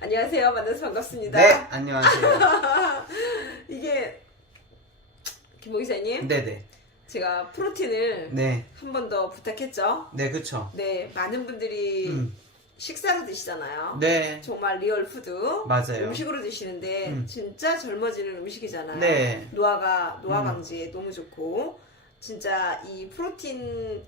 안녕하세요. 만나서 반갑습니다. 네, 안녕하세요. 이게 김모 기사님, 네네. 제가 프로틴을 네, 한 번 더 부탁했죠. 네, 그쵸. 네, 많은 분들이 음, 식사로 드시잖아요. 네, 정말 리얼 푸드 맞아요. 음식으로 드시는데 음. 진짜 젊어지는 음식이잖아요. 네. 노화가 노화 음. 방지에 너무 좋고 진짜 이 프로틴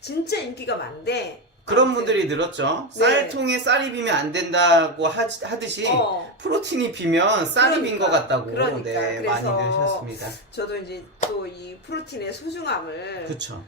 진짜 인기가 많은데 그런 분들이 늘었죠. 네. 쌀통에 쌀이 비면 안 된다고 하, 하듯이 어, 프로틴이 비면 쌀이 빈 그러니까, 것 같다고 그러니까. 네, 많이 그래서 들으셨습니다. 저도 이제 또 이 프로틴의 소중함을 그쵸.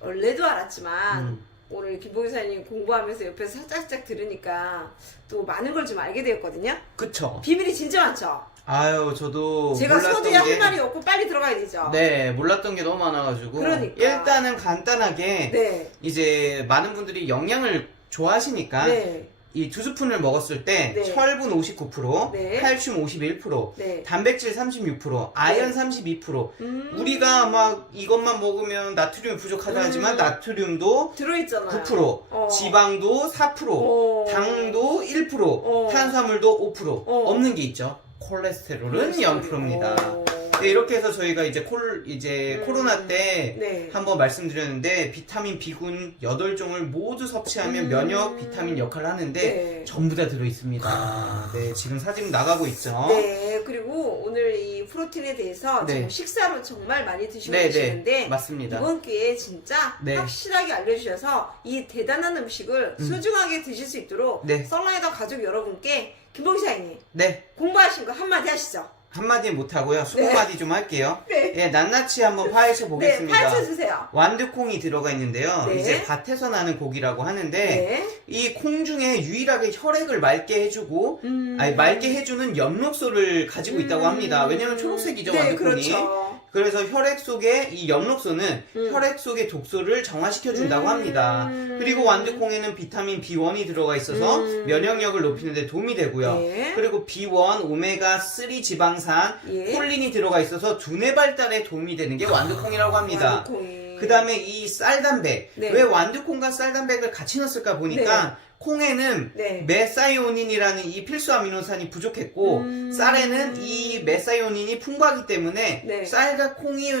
원래도 알았지만 음, 오늘 김봉기사님 공부하면서 옆에서 살짝살짝 들으니까 또 많은 걸 좀 알게 되었거든요. 그쵸. 비밀이 진짜 많죠. 아유, 저도 제가 몰랐던 한게 말이 없고 빨리 들어가야 되죠. 네, 몰랐던 게 너무 많아가지고 그러니까. 일단은 간단하게 네. 이제 많은 분들이 영양을 좋아하시니까 네. 이 두 스푼을 먹었을 때 네. 철분 59%, 네. 칼슘 51%, 네. 단백질 36%, 아연 32%. 음, 우리가 막 이것만 먹으면 나트륨이 부족하다 하지만 음. 나트륨도 들어있잖아요. 9%, 어. 지방도 4%, 어. 당도 1%, 어. 탄수화물도 5%. 어. 없는 게 있죠. 콜레스테롤은 0%입니다. 어. 네, 이렇게 해서 저희가 이제 콜 이제 음. 코로나 때 네. 한번 말씀드렸는데 비타민 B군 8종을 모두 섭취하면 음. 면역 비타민 역할을 하는데 네. 전부 다 들어 있습니다. 네, 지금 사진 나가고 있죠. 네, 그리고 오늘 이 프로틴에 대해서 네. 지금 식사로 정말 많이 드시고 네, 계시는데 네. 맞습니다. 이번 기회에 진짜 네. 확실하게 알려주셔서 이 대단한 음식을 음. 소중하게 드실 수 있도록 네. 썰라이더 가족 여러분께 김봉사님 네. 공부하신 거 한마디 하시죠. 한마디 못하고요. 스무 네. 마디 좀 할게요. 네. 예, 낱낱이 한번 파헤쳐 네, 보겠습니다. 파헤쳐 주세요. 완두콩이 들어가 있는데요. 네. 이제 밭에서 나는 고기라고 하는데 네. 이 콩 중에 유일하게 혈액을 맑게 해주고 음. 아니 맑게 해주는 엽록소를 가지고 있다고 합니다. 왜냐면 초록색이죠 네, 완두콩이. 그렇죠. 그래서 혈액 속에 이 엽록소는 음. 혈액 속의 독소를 정화시켜 준다고 음. 합니다. 그리고 완두콩에는 비타민 B1이 들어가 있어서 음. 면역력을 높이는 데 도움이 되고요. 네. 그리고 B1, 오메가 3 지방산, 예. 콜린이 들어가 있어서 두뇌 발달에 도움이 되는 게 완두콩이라고 합니다. 완두콩이. 그 다음에 이 쌀단백. 네. 왜 완두콩과 쌀단백을 같이 넣었을까 보니까 콩에는 네. 메사이오닌이라는 이 필수 아미노산이 부족했고 음. 쌀에는 이 메사이오닌이 풍부하기 때문에 네. 쌀과 콩이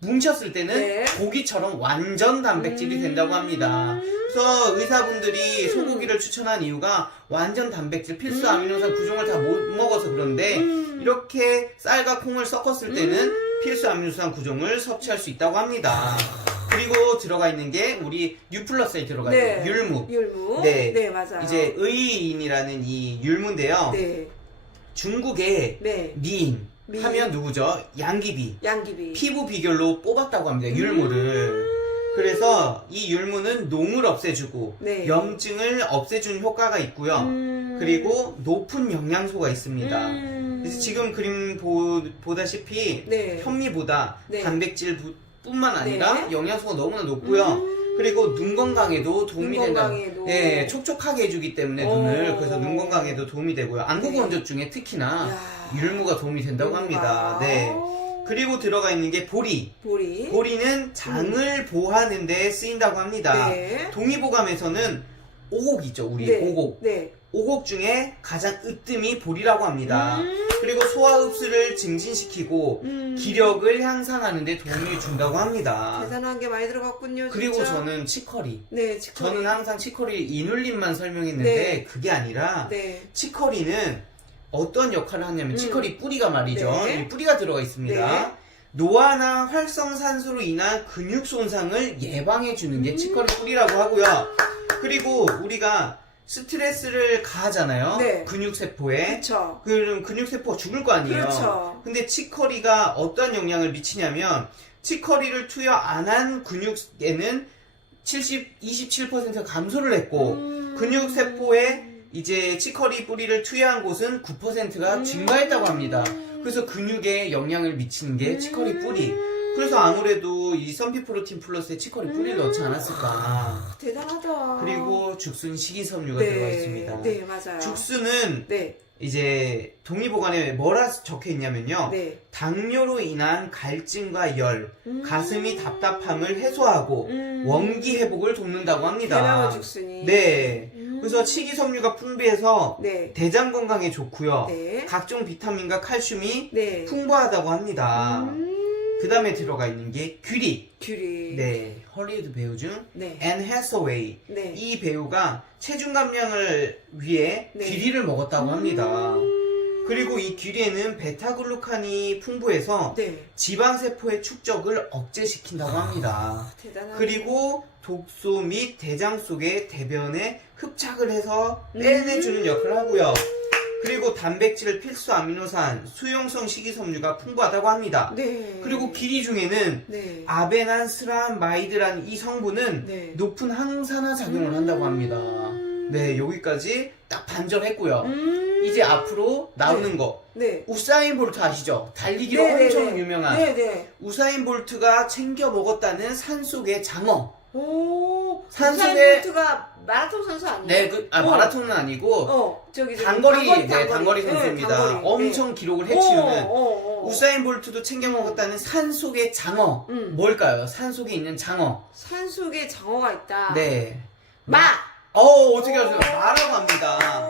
뭉쳤을 때는 네. 고기처럼 완전 단백질이 음. 된다고 합니다. 그래서 의사분들이 소고기를 추천한 이유가 완전 단백질 필수 아미노산 구종을 다 못 먹어서 그런데 음. 이렇게 쌀과 콩을 섞었을 때는 필수 아미노산 구종을 섭취할 수 있다고 합니다. 그리고 들어가 있는 게 우리 뉴플러스에 들어가 있는 네. 율무. 율무. 네. 맞아요. 이제 의인이라는 이 율무인데요. 네. 중국의 네. 미인 미인. 하면 누구죠? 양귀비. 양귀비. 피부 비결로 뽑았다고 합니다. 음. 율무를. 그래서 이 율무는 농을 없애주고 네. 염증을 없애주는 효과가 있고요. 음. 그리고 높은 영양소가 있습니다. 음. 그래서 지금 그림 보, 보다시피 네. 현미보다 네. 단백질 부- 뿐만 아니라 네. 영양소가 너무나 높고요. 음. 그리고 눈 건강에도 도움이 눈 된다. 건강에도. 네, 촉촉하게 해주기 때문에 오. 눈을 그래서 눈 건강에도 도움이 되고요. 안구 네. 건조증에 특히나 야. 율무가 도움이 된다고 합니다. 네. 오. 그리고 들어가 있는 게 보리. 보리. 보리는 장을 보호하는 데 쓰인다고 합니다. 네. 동의보감에서는 오곡 있죠, 우리 네. 오곡. 네. 오곡 중에 가장 으뜸이 보리라고 합니다. 음. 그리고 소화 흡수를 증진시키고 음. 기력을 향상하는 데 도움이 준다고 합니다. 대단한 게 많이 들어갔군요. 그리고 진짜. 저는 치커리. 네, 치커리. 저는 항상 치커리 이눌림만 설명했는데 네. 그게 아니라 네. 치커리는 어떤 역할을 하냐면 음. 치커리 뿌리가 말이죠. 네. 이 뿌리가 들어가 있습니다. 네. 노화나 활성산소로 인한 근육 손상을 예방해 주는 게 치커리 음. 뿌리라고 하고요. 그리고 우리가 스트레스를 가하잖아요. 네. 근육 세포에. 그렇죠. 그럼 근육 세포가 죽을 거 아니에요. 그렇죠. 근데 치커리가 어떤 영향을 미치냐면 치커리를 투여 안 한 근육에는 70, 27% 감소를 했고 음. 근육 세포에 이제 치커리 뿌리를 투여한 곳은 9%가 음. 증가했다고 합니다. 그래서 근육에 영향을 미치는 게 치커리 뿌리. 그래서 아무래도 이 선피 프로틴 플러스에 치커리 뿌리를 넣지 않았을까. 대단하다. 그리고 죽순 식이섬유가 네. 들어가 있습니다. 네, 맞아요. 죽순은 네. 이제 동의보관에 뭐라 적혀 있냐면요. 네. 당뇨로 인한 갈증과 열, 음. 가슴이 답답함을 해소하고 음. 원기 회복을 돕는다고 합니다. 대나무 죽순이. 네. 음. 그래서 식이섬유가 풍부해서 네. 대장 건강에 좋고요. 네. 각종 비타민과 칼슘이 네. 풍부하다고 합니다. 음, 그 다음에 들어가 있는 게 귀리. 귤이. 네, 헐리우드 배우 중 네. 앤 해서웨이. 네. 이 배우가 체중 감량을 위해 네. 귀리를 먹었다고 합니다. 음, 그리고 이 귀리에는 베타글루칸이 풍부해서 네. 지방세포의 축적을 억제시킨다고 합니다. 대단한. 그리고 독소 및 대장 속의 대변에 흡착을 해서 음. 떼내주는 역할을 하고요. 그리고 단백질, 필수 아미노산, 수용성 식이섬유가 풍부하다고 합니다. 네. 그리고 귀리 중에는 네. 아베난 스란 마이드라는 이 성분은 네. 높은 항산화 작용을 한다고 합니다. 네, 여기까지 딱 반절했고요. 음. 이제 앞으로 나오는 네. 거. 네. 우사인 볼트 아시죠? 달리기로 네, 네, 엄청 네. 유명한 네, 네. 우사인 볼트가 챙겨 먹었다는 산속의 장어. 오. 산속에- 우사인 볼트가 마라톤 선수 아니에요? 네, 그, 아, 어. 마라톤은 아니고 어, 저기 저기, 단거리, 단거리, 네, 단거리 네, 선수입니다. 단거리. 엄청 기록을 네. 해치우는 어, 어, 어. 우사인 볼트도 챙겨 먹었다는 산 속의 장어. 음. 뭘까요? 산 속에 있는 장어. 산 속에 장어가 있다. 네. 마. 어, 어떻게 아세요? 마라고 합니다.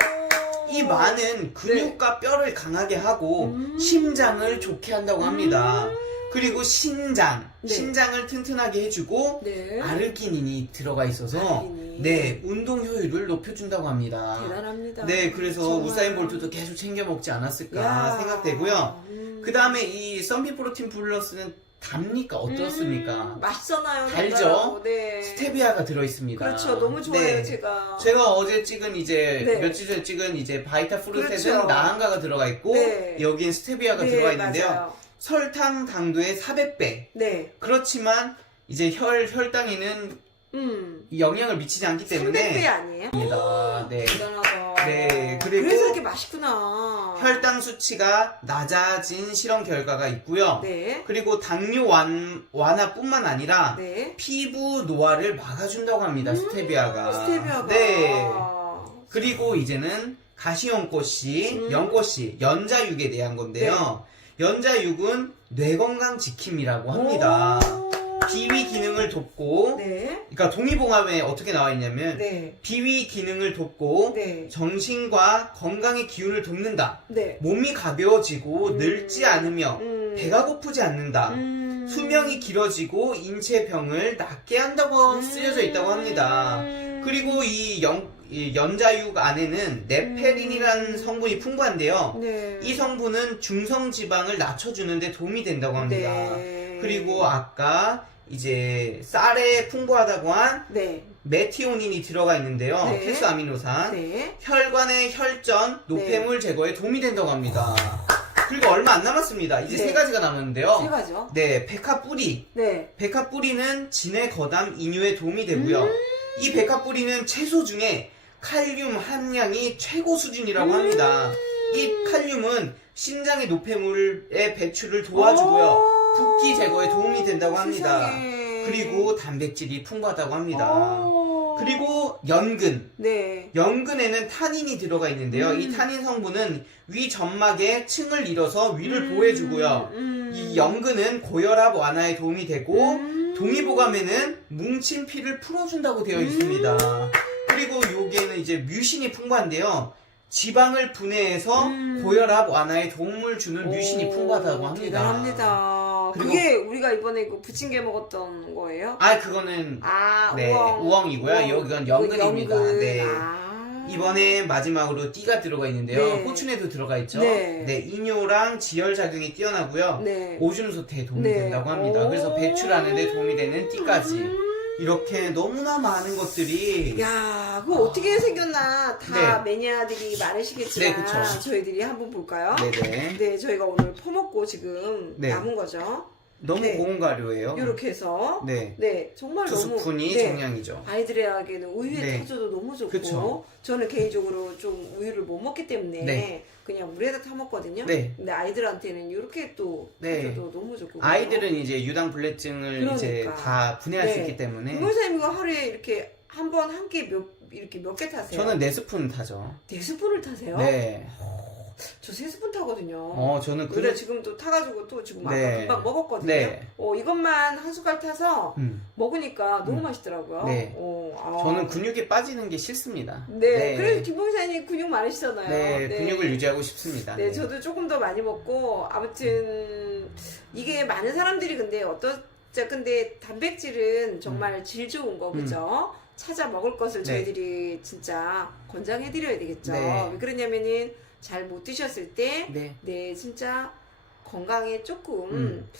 이 마는 근육과 뼈를 강하게 하고 네. 음. 심장을 좋게 한다고 합니다. 그리고 신장, 네. 신장을 튼튼하게 해주고 네. 아르기닌이 들어가 있어서 아르기닌. 네 운동 효율을 높여준다고 합니다. 대단합니다. 네, 그래서 정말. 우사인 볼트도 계속 챙겨 먹지 않았을까 야. 생각되고요. 음. 그 다음에 이 썬비 프로틴 플러스는 답니까? 어떻습니까? 음, 맛있잖아요. 달죠? 네. 스테비아가 들어있습니다. 그렇죠. 너무 좋아요, 네. 제가. 제가 어제 찍은 이제 네. 며칠 전에 찍은 이제 바이타 프루텟은 그렇죠. 나한가가 들어가 있고 네. 여긴 스테비아가 네, 들어가 있는데요. 맞아요. 설탕 당도의 400배. 네. 그렇지만 이제 혈 혈당에는 음. 영향을 미치지 않기 300배 때문에 아니에요? 입니다. 네. 대단하다. 네, 그리고 그래서 이렇게 맛있구나. 혈당 수치가 낮아진 실험 결과가 있고요. 네. 그리고 당뇨 완, 완화뿐만 아니라 네. 피부 노화를 막아준다고 합니다. 스테비아가. 스테비아가. 네. 그리고 이제는 가시연꽃씨, 음. 연꽃씨, 연자육에 대한 건데요. 연자육은 뇌 건강 지킴이라고 합니다. 오. 비위 기능을 돕고, 네. 그러니까 동의보감에 어떻게 나와 있냐면, 네. 비위 기능을 돕고, 네. 정신과 건강의 기운을 돕는다. 네. 몸이 가벼워지고 음. 늙지 않으며 음. 배가 고프지 않는다. 음. 수명이 길어지고 인체 병을 낫게 한다고 음. 쓰여져 있다고 합니다. 그리고 이, 연, 이 연자육 안에는 네페린이라는 성분이 풍부한데요. 네. 이 성분은 중성 지방을 낮춰주는데 도움이 된다고 합니다. 네. 그리고 아까 이제 쌀에 풍부하다고 한 네. 메티오닌이 들어가 있는데요. 네. 필수 아미노산. 네. 혈관의 혈전, 노폐물 제거에 도움이 된다고 합니다. 그리고 얼마 안 남았습니다. 이제 네. 세 가지가 남았는데요. 세 가죠. 네, 백화 뿌리. 네. 백화 뿌리는 진해 거담 인유에 도움이 되고요. 음. 이 백화 뿌리는 채소 중에 칼륨 함량이 최고 수준이라고 합니다. 이 칼륨은 신장의 노폐물의 배출을 도와주고요. 오. 붓기 제거에 도움이 된다고 합니다. 세상에. 그리고 단백질이 풍부하다고 합니다. 오. 그리고 연근. 네. 연근에는 타닌이 들어가 있는데요. 음. 이 타닌 성분은 위 점막의 층을 이뤄서 위를 음. 보호해주고요. 음. 이 연근은 고혈압 완화에 도움이 되고 음. 동의보감에는 뭉친 피를 풀어준다고 되어 있습니다. 그리고 여기에는 이제 뮤신이 풍부한데요. 지방을 분해해서 음. 고혈압 완화에 도움을 주는 뮤신이 오, 풍부하다고 합니다. 대단합니다. 그리고- 그게 우리가 이번에 그 부침개 먹었던 거예요? 아 그거는 아, 네, 우엉. 우엉이고요. 여기건 연근입니다. 연근. 네. 아. 이번에 마지막으로 띠가 들어가 있는데요. 네. 호춘에도 들어가 있죠. 네. 이뇨랑 지혈 작용이 뛰어나고요. 네. 오줌 소태에 도움이 네. 된다고 합니다. 오. 그래서 배출하는 데 도움이 되는 띠까지 음. 이렇게 너무나 많은 것들이 야, 그거 어떻게 생겼나 다 네. 매니아들이 많으시겠지만 네, 그쵸. 저희들이 한번 볼까요? 네네 네, 저희가 오늘 퍼먹고 지금 네. 남은 거죠. 너무 네. 고운 가루예요. 이렇게 해서 네. 네, 정말 두 너무 스푼이 네. 정량이죠. 아이들에게는 우유에 네. 타줘도 너무 좋고 그쵸. 저는 개인적으로 좀 우유를 못 먹기 때문에 네. 그냥 물에다 타 먹거든요. 네. 근데 아이들한테는 이렇게 또 네. 타줘도 너무 좋고 아이들은 이제 유당 불내증을 이제 그러니까. 다 분해할 수 네. 있기 때문에 김원사님 이거 하루에 이렇게 한 번 한 끼 몇 이렇게 몇 개 타세요? 저는 네 스푼 타죠. 네 스푼을 타세요? 네. 저 세 스푼 타거든요. 어, 저는 근데 그래. 지금 또 타가지고 또 지금 네. 아까 금방 먹었거든요. 네. 어, 이것만 한 숟갈 타서 음. 먹으니까 너무 음. 맛있더라고요. 네. 어, 아. 저는 근육이 빠지는 게 싫습니다. 네, 그래서 김봉사님 근육 많으시잖아요. 네, 근육을 유지하고 싶습니다. 네, 저도 조금 더 많이 먹고 아무튼 이게 많은 사람들이 근데 어떠 자 근데 단백질은 정말 질 좋은 거 그죠? 찾아 먹을 것을 음. 네. 저희들이 진짜 권장해 드려야 되겠죠. 네. 왜 그러냐면은 잘 못 드셨을 때 네. 네, 진짜 건강에 조금 음.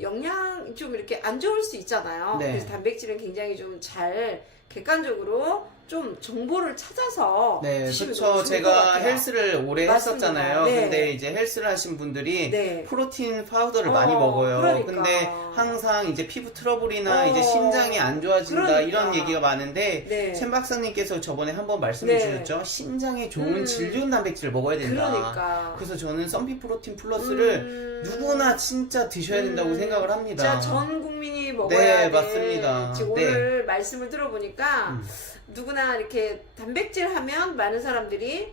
영양 좀 이렇게 안 좋을 수 있잖아요. 네. 그래서 단백질은 굉장히 좀 잘 객관적으로 좀 정보를 찾아서 네, 그렇죠. 제가. 헬스를 오래 맞습니다. 했었잖아요. 네. 근데 이제 헬스를 하신 분들이 네. 프로틴 파우더를 어, 많이 먹어요. 그러니까. 근데 항상 이제 피부 트러블이나 어, 이제 심장이 안 좋아진다 그러니까. 이런 얘기가 많은데 네. 첸 박사님께서 저번에 한번 말씀해 네. 주셨죠. 심장에 좋은 음. 질 좋은 단백질을 먹어야 된다. 그러니까. 그래서 저는 썬피 프로틴 플러스를 음, 누구나 진짜 드셔야 된다고 음, 생각을 합니다. 진짜 전 국민이 먹어야 네, 돼. 맞습니다. 지금 네. 오늘 말씀을 들어보니까 음. 누구나 이렇게 단백질 하면 많은 사람들이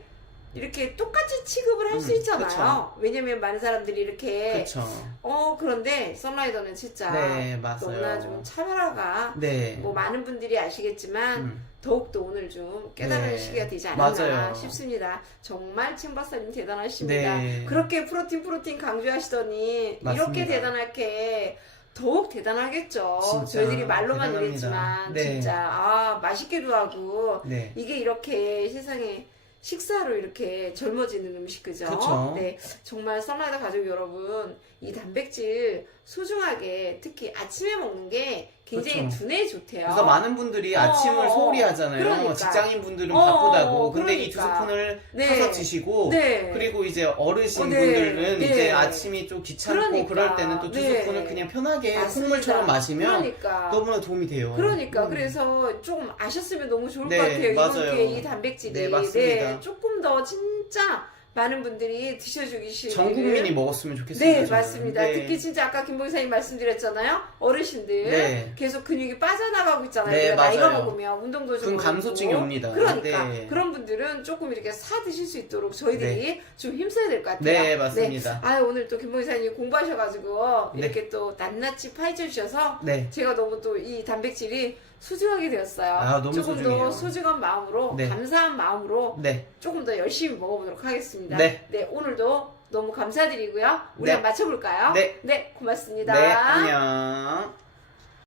이렇게 똑같이 취급을 할 수 음, 있잖아요. 왜냐면 많은 사람들이 이렇게 그렇죠. 어 그런데 썬라이더는 진짜 네. 너무나 좀 차별화가 네. 뭐 많은 분들이 아시겠지만 음. 더욱더 오늘 좀 깨달은 네, 시기가 되지 않았나 맞아요. 싶습니다. 정말 친 박사님 대단하십니다. 네. 그렇게 프로틴 프로틴 강조하시더니 맞습니다. 이렇게 대단하게 더욱 대단하겠죠. 진짜 저희들이 말로만 대단합니다. 그랬지만 네. 진짜 아 맛있기도 하고 네. 이게 이렇게 세상에 식사로 이렇게 젊어지는 음식 그죠? 그쵸. 네, 정말 썬라이더 가족 여러분 이 단백질 소중하게 특히 아침에 먹는 게 굉장히 그쵸. 두뇌에 좋대요. 그래서 많은 분들이 어, 아침을 어. 소홀히 하잖아요. 그러니까. 직장인 분들은 어, 바쁘다고. 어, 근데 이두 그러니까. 스푼을 네. 사서 드시고 네. 그리고 이제 어르신 어, 네. 분들은 네. 이제 아침이 좀 귀찮고 그러니까. 그럴 때는 또두 네. 스푼을 그냥 편하게 맞습니다. 콩물처럼 마시면 그러니까. 너무나 도움이 돼요. 그러니까 음. 그래서 조금 아셨으면 너무 좋을 네, 것 같아요. 맞아요. 이렇게 이 단백질이 네, 맞습니다. 조금 더 진짜 많은 분들이 드셔주기 전 국민이 먹었으면 좋겠습니다. 네 저는. 맞습니다. 네. 특히 진짜 아까 김봉사님 말씀드렸잖아요. 어르신들 네. 계속 근육이 빠져나가고 있잖아요. 네, 우리가 나이가 맞아요. 먹으면 운동도 좀 그럼. 감소증이 옵니다. 그러니까 네. 그런 분들은 조금 이렇게 사 드실 수 있도록 저희들이 좀 힘써야 될 것 같아요. 네, 맞습니다. 아 오늘 또 김봉사님 공부하셔가지고 네. 이렇게 또 낱낱이 파헤쳐 주셔서 네. 제가 너무 또 이 단백질이 소중하게 되었어요. 아, 너무 조금 소중해요. 더 소중한 마음으로 네. 감사한 마음으로 네. 조금 더 열심히 먹어보도록 하겠습니다. 네. 오늘도 너무 감사드리고요. 우리 네. 한번 맞춰볼까요? 네. 네, 고맙습니다. 네. 안녕.